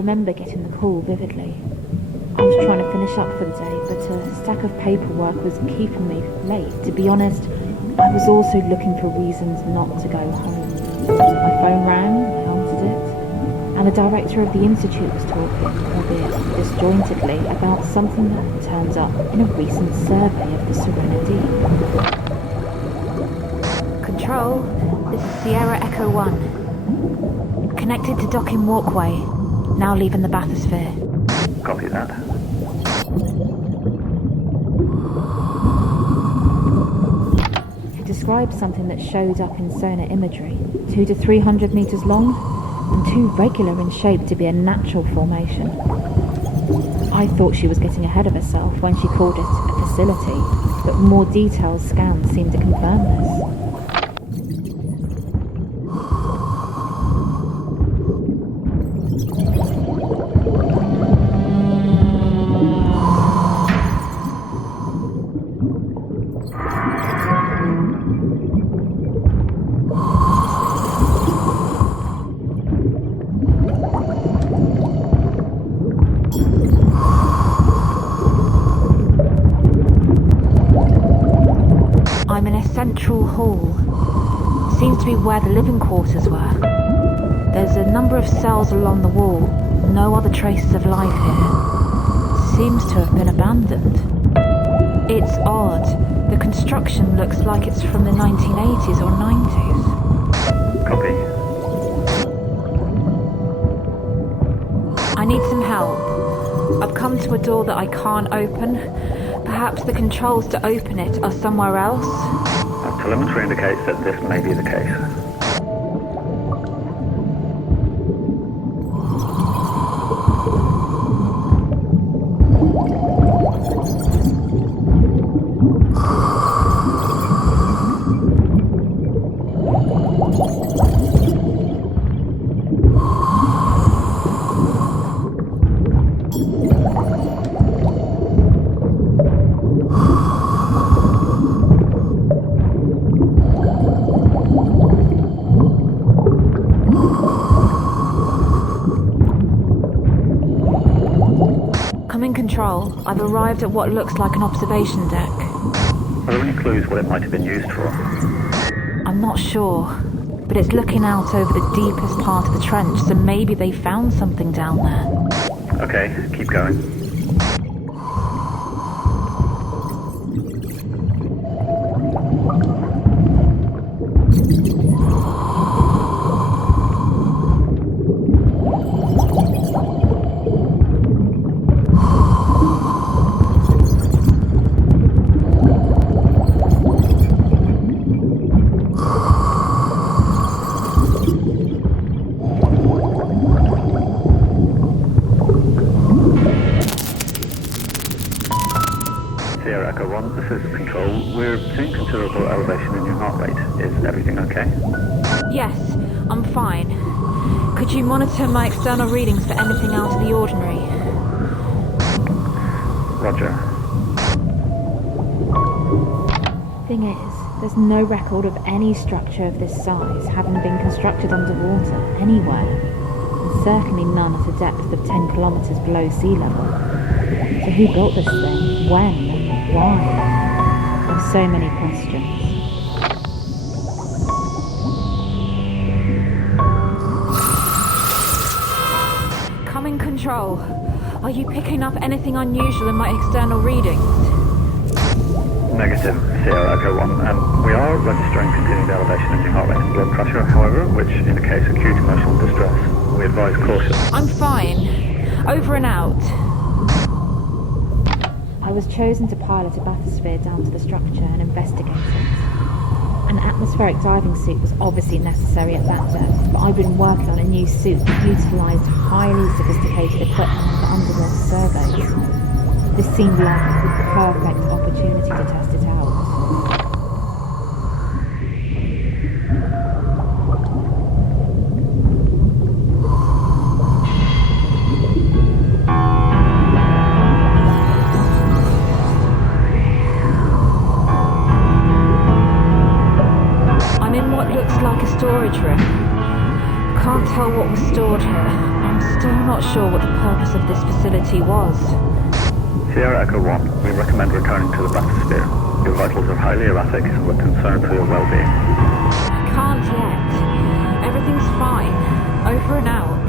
remember getting the call vividly. I was trying to finish up for the day, but a stack of paperwork was keeping me late. To be honest, I was also looking for reasons not to go home. My phone rang, I answered it, and the director of the institute was talking, albeit disjointedly, about something that turned up in a recent survey of the Sirena Deep. Control, this is Sierra Echo 1. Connected to docking walkway, now leaving the bathysphere. Copy that. It described something that showed up in sonar imagery, 200 to 300 meters long, and too regular in shape to be a natural formation. I thought she was getting ahead of herself when she called it a facility, but more detailed scans seemed to confirm this. I'm in a central hall. Seems to be where the living quarters were. There's a number of cells along the wall. No other traces of life here. Seems to have been abandoned. It's odd. The construction looks like it's from the 1980s or 90s. Copy. I need some help. I've come to a door that I can't open. Perhaps the controls to open it are somewhere else? Our telemetry indicates that this may be the case. Control, I've arrived at what looks like an observation deck. Are there any clues what it might have been used for? I'm not sure, but it's looking out over the deepest part of the trench, so maybe they found something down there. Okay, keep going. Sierra Echo 1, this is Control. We're seeing considerable elevation in your heart rate. Is everything okay? Yes, I'm fine. Could you monitor my external readings for anything out of the ordinary? Roger. Thing is, there's no record of any structure of this size having been constructed underwater anywhere, and certainly none at a depth of 10 kilometers below sea level. So who built this thing? When? Why? There are so many questions. Come in, Control. Are you picking up anything unusual in my external readings? Negative, Sierra Echo 1. We are registering continued elevation in your heart rate and blood pressure, however, which indicates acute emotional distress. We advise caution. I'm fine. Over and out. I was chosen to pilot a bathysphere down to the structure and investigate it. An atmospheric diving suit was obviously necessary at that depth, but I've been working on a new suit that utilised highly sophisticated equipment for underwater surveys. This seemed like the perfect opportunity to test it out. Storage room. can't tell what was stored here. I'm still not sure what the purpose of this facility was. Sierra Echo 1, we recommend returning to the bathysphere. Your vitals are highly erratic and we're concerned for your well-being. I can't yet. Everything's fine. Over and out.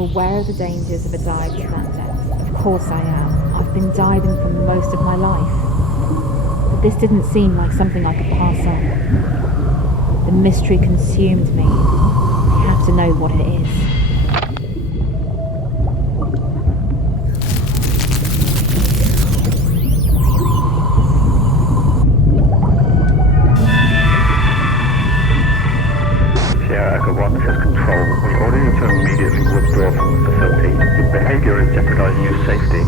Aware of the dangers of a dive to that depth. Of course I am. I've been diving for most of my life. But this didn't seem like something I could pass on. The mystery consumed me. I have to know what it is. Sierra Echo 1, this is Control. We order you to immediately withdraw from the facility. Your behaviour is jeopardising your safety.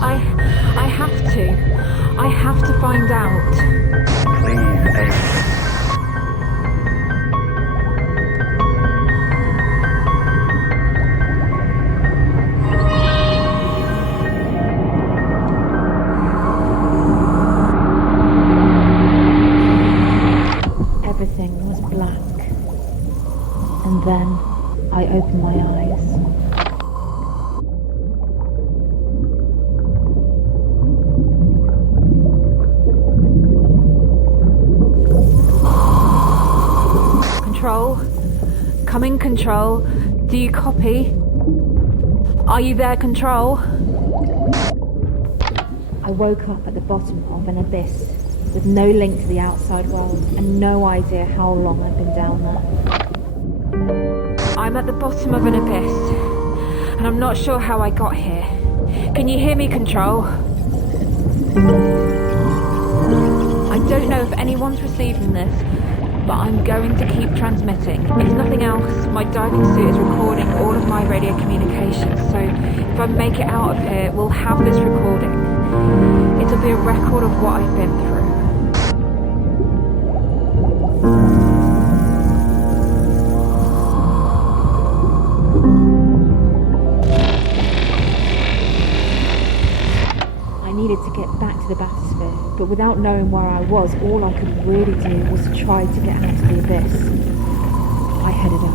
I have to. I have to find out. Please, Amy. Everything was black. And then I opened my eyes. Control? Come in, Control. Do you copy? Are you there, Control? I woke up at the bottom of an abyss with no link to the outside world and no idea how long I'd been down there. I'm at the bottom of an abyss, and I'm not sure how I got here. Can you hear me, Control? I don't know if anyone's receiving this, but I'm going to keep transmitting. If nothing else, my diving suit is recording all of my radio communications, so if I make it out of here, we'll have this recording. It'll be a record of what I've been through. To get back to the bathysphere, but without knowing where I was, all I could really do was to try to get out of the abyss. I headed up.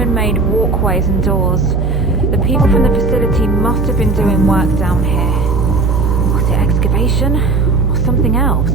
human-made walkways and doors. The people from the facility must have been doing work down here. Was it excavation or something else?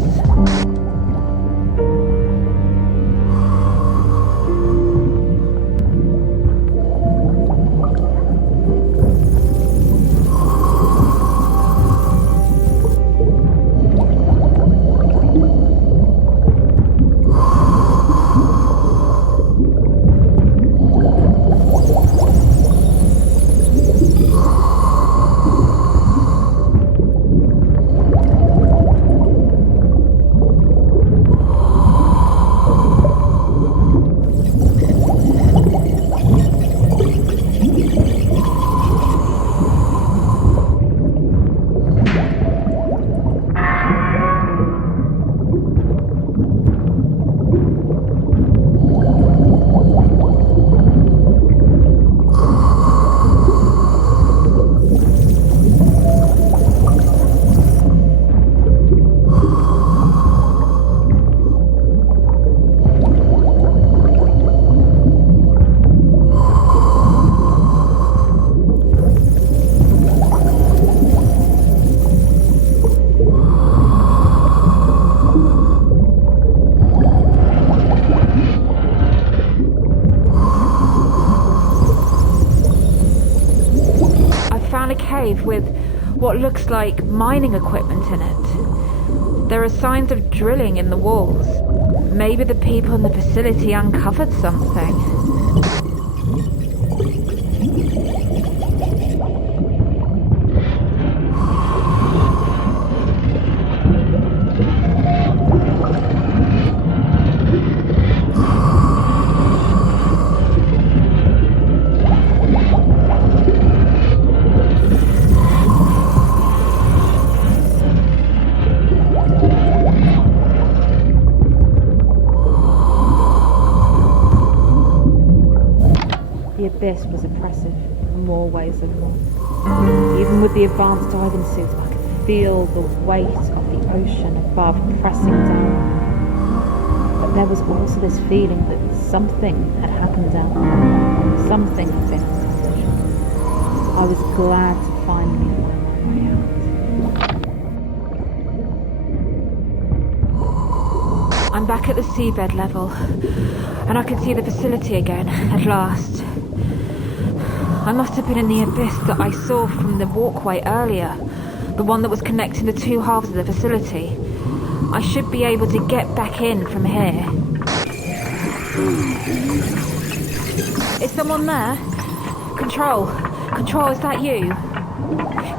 With what looks like mining equipment in it. There are signs of drilling in the walls. Maybe the people in the facility uncovered something. The abyss was oppressive in more ways than one. Even with the advanced diving suits, I could feel the weight of the ocean above pressing down. But there was also this feeling that something had happened down there. Something had been untouched. I was glad to finally find my way out. I'm back at the seabed level, and I can see the facility again, at last. I must have been in the abyss that I saw from the walkway earlier, the one that was connecting the two halves of the facility. I should be able to get back in from here. Is someone there? Control? Control, is that you?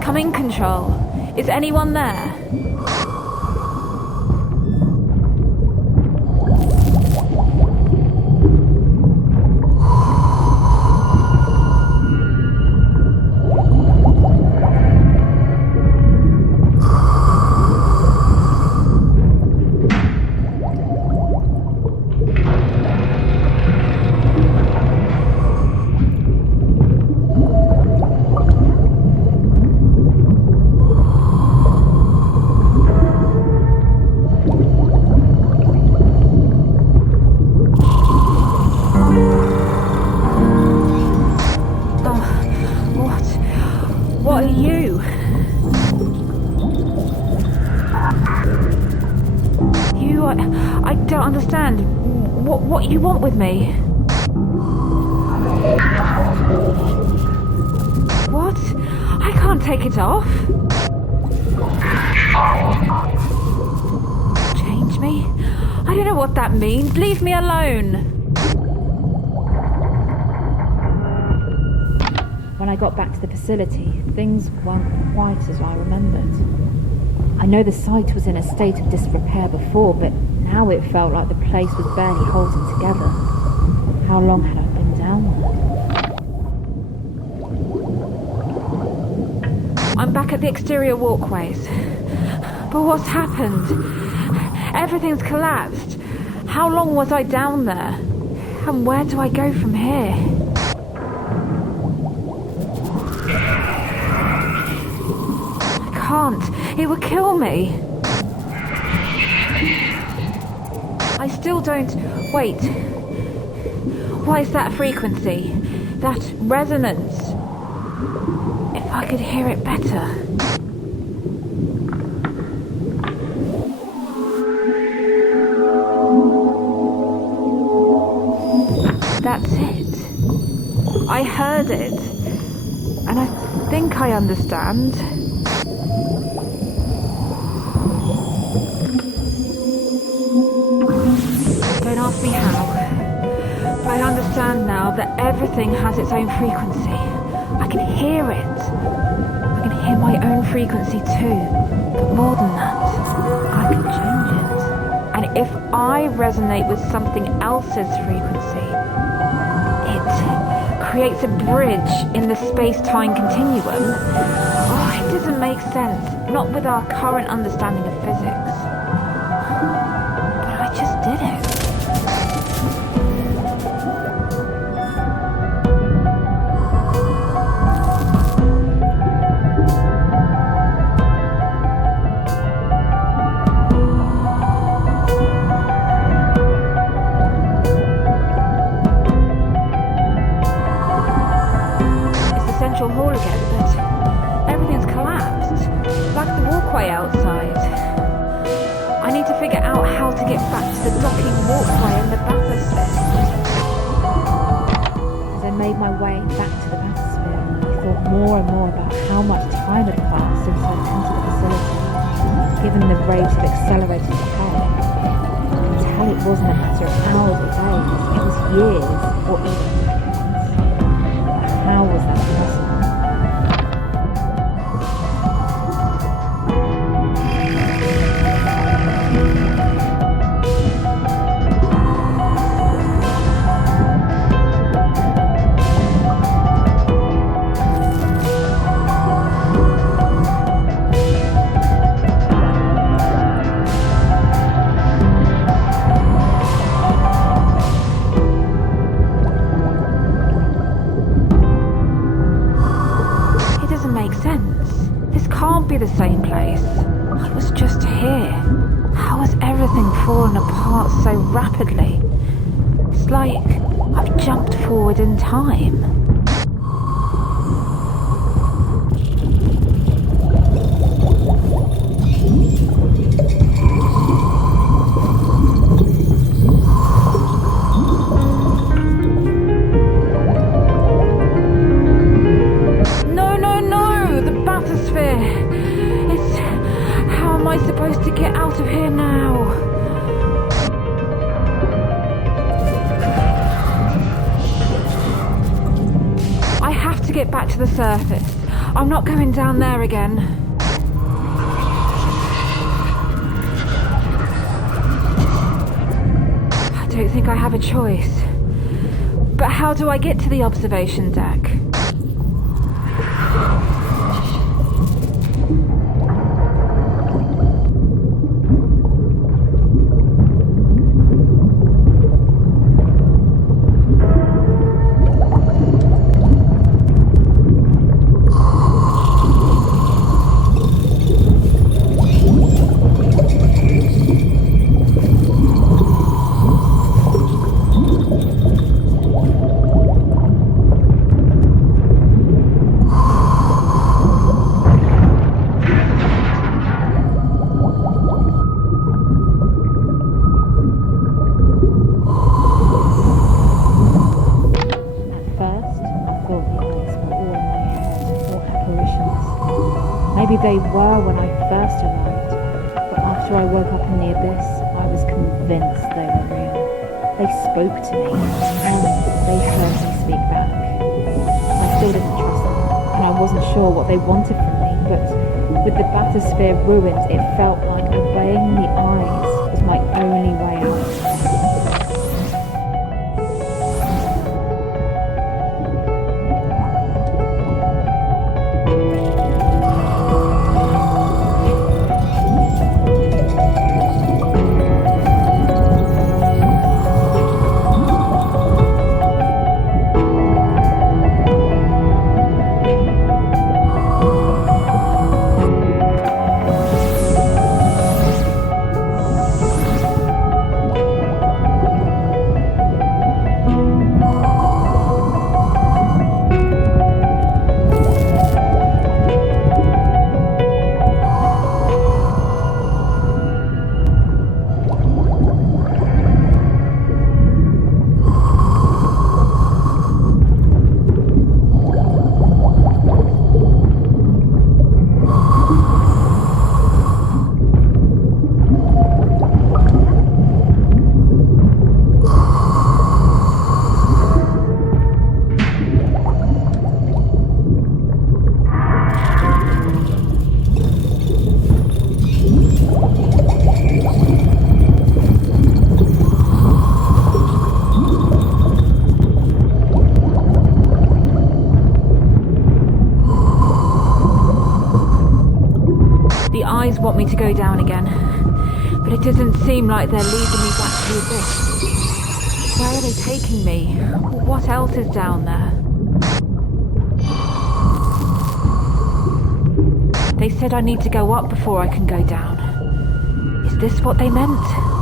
Come in, Control. Is anyone there? What are you? I don't understand. What you want with me? What? I can't take it off. Change me? I don't know what that means. Leave me alone. When I got back to the facility, things weren't quite as I remembered. I know the site was in a state of disrepair before, but now it felt like the place was barely holding together. How long had I been down there? I'm back at the exterior walkways. But what's happened? Everything's collapsed. How long was I down there? And where do I go from here? I can't. It would kill me. I still don't... Wait. What is that frequency? That resonance? If I could hear it better. That's it. I heard it. And I think I understand. Don't ask me how. But I understand now that everything has its own frequency. I can hear it. I can hear my own frequency too. But more than that, I can change it. And if I resonate with something else's frequency, it creates a bridge in the space-time continuum. Oh, it doesn't make sense. Not with our current understanding of physics. But I just did it. Hall again, but everything's collapsed, like the walkway outside. I need to figure out how to get back to the docking walkway and the bathysphere. As I made my way back to the bathysphere, I thought more and more about how much time had passed since I'd entered the facility. Given the rate of accelerated decay, I could tell it wasn't a matter of hours or days, it was years or even decades. But how was that possible? The same place. I was just here. How has everything fallen apart so rapidly? It's like I've jumped forward in time. Get back to the surface. I'm not going down there again. I don't think I have a choice. But how do I get to the observation deck? Maybe they were when I first arrived, but after I woke up in the abyss, I was convinced they were real. They spoke to me, and they heard me speak back. I still didn't trust them, and I wasn't sure what they wanted from me, but with the bathysphere ruined, it felt like obeying the eyes was my only way out. want me to go down again, but it doesn't seem like they're leading me back to the abyss. Where are they taking me? What else is down there? They said I need to go up before I can go down. Is this what they meant?